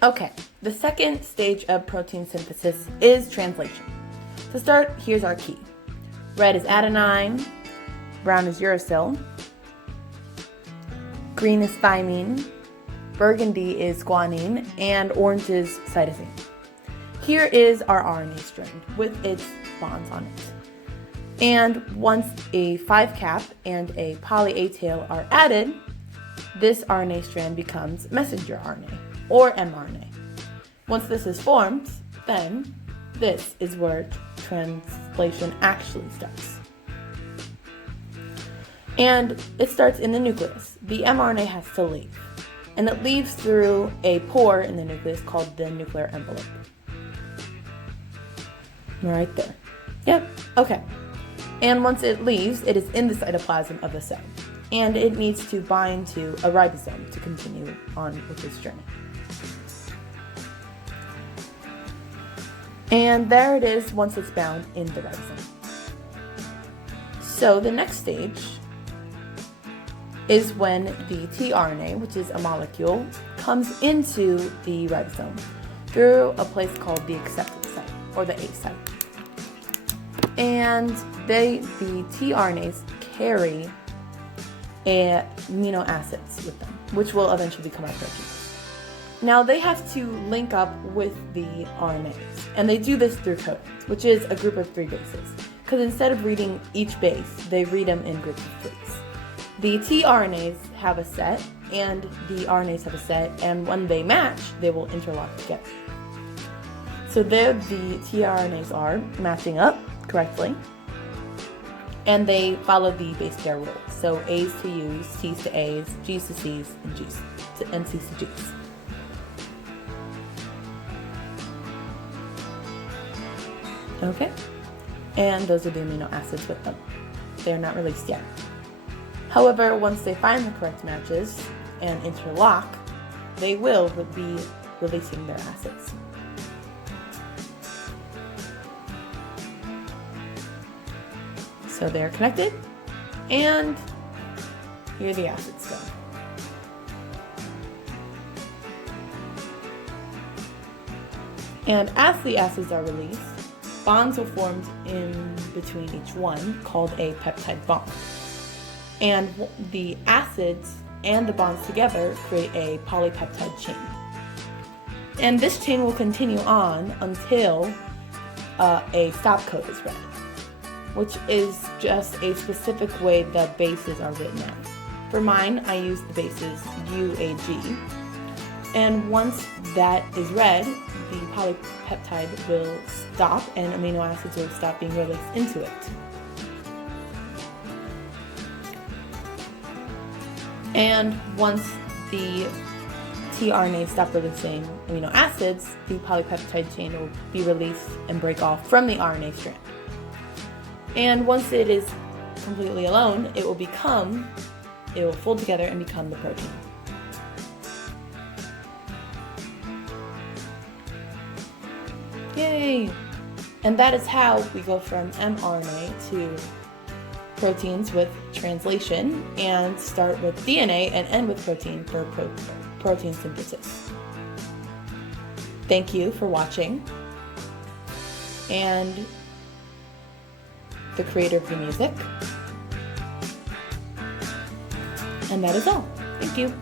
Okay, the second stage of protein synthesis is translation. To start, here's our key. Red is adenine, brown is uracil, green is thymine, burgundy is guanine, and orange is cytosine. Here is our RNA strand with its bonds on it. And once a 5' and a poly A tail are added, this RNA strand becomes messenger RNA, or mRNA. Once this is formed, then this is where translation actually starts. And it starts in the nucleus. The mRNA has to leave, and it leaves through a pore in the nucleus called the nuclear envelope. Right there. Yep, okay. And once it leaves, it is in the cytoplasm of the cell, and it needs to bind to a ribosome to continue on with its journey. And there it is once it's bound in the ribosome. So the next stage is when the tRNA, which is a molecule, comes into the ribosome through a place called the acceptor site, or the A site. And the tRNAs carry amino acids with them, which will eventually become our proteins. Now they have to link up with the RNAs, and they do this through codons, which is a group of 3 bases, because instead of reading each base, they read them in groups of 3s. The tRNAs have a set, and the RNAs have a set, and when they match, they will interlock together. So there the tRNAs are matching up correctly, and they follow the base pair rule. So A's to U's, C's to A's, G's to C's, and C's to G's. Okay, and those are the amino acids with them. They're not released yet. However, once they find the correct matches and interlock, they will be releasing their acids. So they're connected, and here the acids go. And as the acids are released, bonds are formed in between each one called a peptide bond. And the acids and the bonds together create a polypeptide chain. And this chain will continue on until a stop code is read, which is just a specific way that bases are written out. For mine, I use the bases UAG. And once that is read, the polypeptide will stop and amino acids will stop being released into it. And once the tRNA stop releasing amino acids, the polypeptide chain will be released and break off from the RNA strand. And once it is completely alone, it will fold together and become the protein. Yay! And that is how we go from mRNA to proteins with translation, and start with DNA and end with protein for protein synthesis. Thank you for watching, and the creator of the music. And that is all. Thank you.